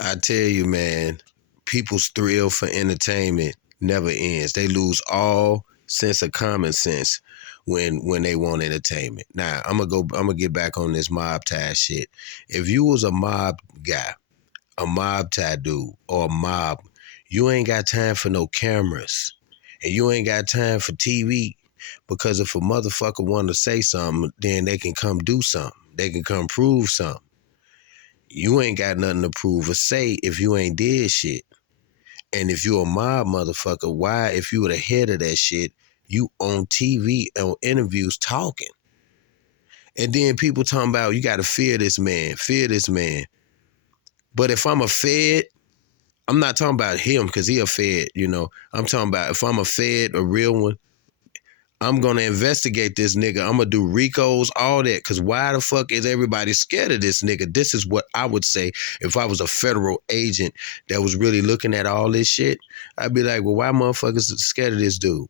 I tell you, man, people's thrill for entertainment never ends. They lose all sense of common sense when they want entertainment. Now, I'm gonna get back on this mob tie shit. If you was a mob guy, a mob tie dude, or a mob, you ain't got time for no cameras. And you ain't got time for TV. Because if a motherfucker want to say something, then they can come do something. They can come prove something. You ain't got nothing to prove or say if you ain't did shit. And if you a mob motherfucker, why, if you were the head of that shit, you on TV, on interviews talking? And then people talking about, you got to fear this man, fear this man. But if I'm a fed, I'm not talking about him because he a fed, you know. I'm talking about if I'm a fed, a real one, I'm going to investigate this nigga. I'm going to do RICOs, all that. Because why the fuck is everybody scared of this nigga? This is what I would say if I was a federal agent that was really looking at all this shit. I'd be like, well, why motherfuckers scared of this dude?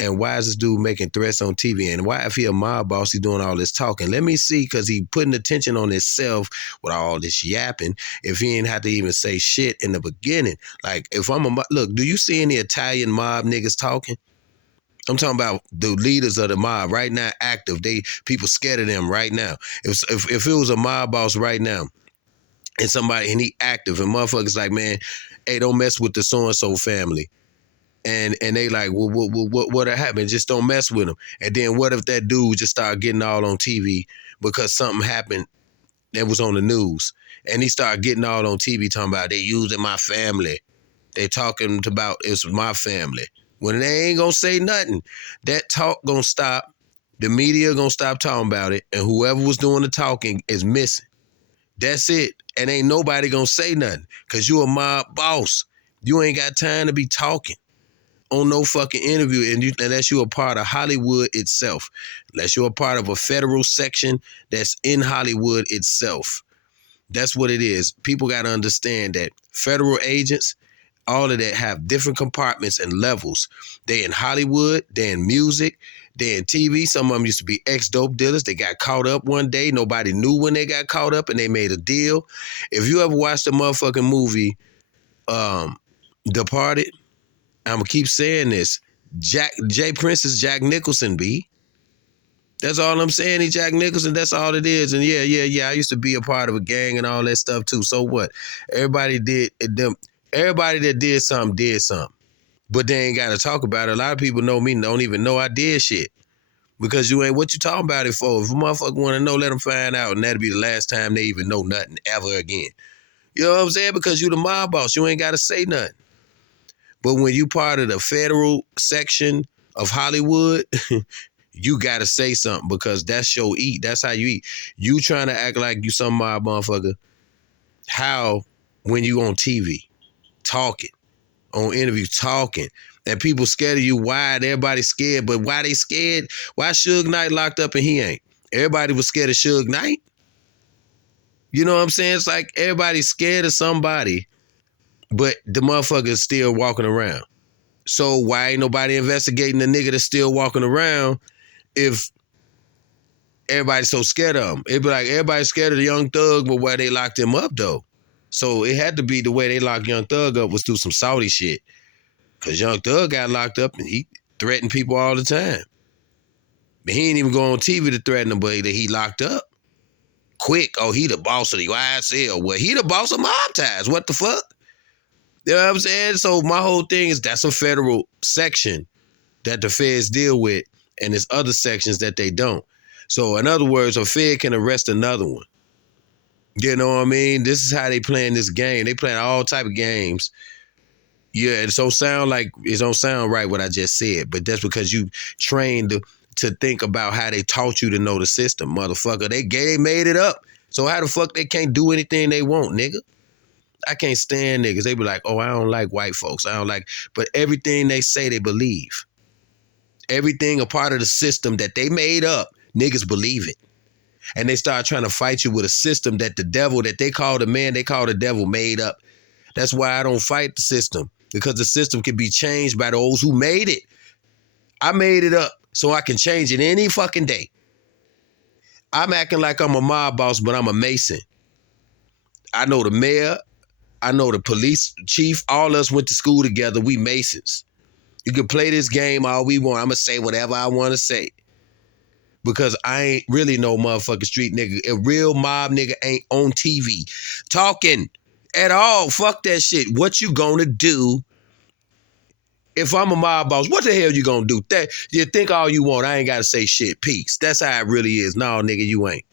And why is this dude making threats on TV? And why, if he a mob boss, he doing all this talking? Let me see, because he putting attention on himself with all this yapping. If he ain't have to even say shit in the beginning. Like, if I'm a... Look, do you see any Italian mob niggas talking? I'm talking about the leaders of the mob right now, active. People scared of them right now. If it was a mob boss right now, and he active, and motherfuckers like, man, hey, don't mess with the so and so family, and they like, well, what happened? Just don't mess with them. And then what if that dude just started getting all on TV because something happened that was on the news, and he started getting all on TV talking about they using my family, they talking about it's my family. When they ain't gonna say nothing, that talk gonna stop. The media gonna stop talking about it, and whoever was doing the talking is missing. That's it. And ain't nobody gonna say nothing, because you a mob boss. You ain't got time to be talking on no fucking interview, unless you're a part of Hollywood itself. Unless you're a part of a federal section that's in Hollywood itself. That's what it is. People gotta understand that federal agents, all of that, have different compartments and levels. They in Hollywood, they in music, they in TV. Some of them used to be ex-dope dealers. They got caught up one day. Nobody knew when they got caught up, and they made a deal. If you ever watched the motherfucking movie Departed, I'm going to keep saying this. Jay Prince is Jack Nicholson, B. That's all I'm saying. He's Jack Nicholson. That's all it is. And yeah. I used to be a part of a gang and all that stuff too. So what? Everybody that did something. But they ain't got to talk about it. A lot of people know me and don't even know I did shit. Because you ain't, what you talking about it for? If a motherfucker want to know, let them find out. And that'll be the last time they even know nothing ever again. You know what I'm saying? Because you the mob boss. You ain't got to say nothing. But when you part of the federal section of Hollywood, you got to say something, because that's your eat. That's how you eat. You trying to act like you some mob motherfucker. How, when you on TV, talking, on interviews, talking, and people scared of you? Why? Everybody scared. But why they scared? Why Suge Knight locked up and he ain't? Everybody was scared of Suge Knight. You know what I'm saying? It's like everybody's scared of somebody, but the motherfucker is still walking around. So why ain't nobody investigating the nigga that's still walking around if everybody's so scared of him? It'd be like everybody's scared of the Young Thug, but why they locked him up though? So it had to be the way they locked Young Thug up was through some Saudi shit. Because Young Thug got locked up and he threatened people all the time. But he ain't even go on TV to threaten them, but he locked up. Quick, oh, he the boss of the YSL. Well, he the boss of Mob Ties. What the fuck? You know what I'm saying? So my whole thing is that's a federal section that the feds deal with, and there's other sections that they don't. So in other words, a fed can arrest another one. You know what I mean? This is how they playing this game. They playing all type of games. Yeah, it don't sound right what I just said, but that's because you trained to think about how they taught you to know the system, motherfucker. They made it up. So how the fuck they can't do anything they want, nigga? I can't stand niggas. They be like, oh, I don't like white folks. I don't like, but everything they say they believe. Everything a part of the system that they made up, niggas believe it. And they start trying to fight you with a system that the devil, that they call the man, they call the devil, made up. That's why I don't fight the system, because the system can be changed by those who made it. I made it up so I can change it any fucking day. I'm acting like I'm a mob boss, but I'm a Mason. I know the mayor. I know the police chief, all us went to school together. We Masons. You can play this game all we want. I'm going to say whatever I want to say. Because I ain't really no motherfucking street nigga. A real mob nigga ain't on TV talking at all. Fuck that shit. What you gonna do if I'm a mob boss? What the hell you gonna do? That you think all you want. I ain't gotta say shit. Peace. That's how it really is. No, nigga, you ain't.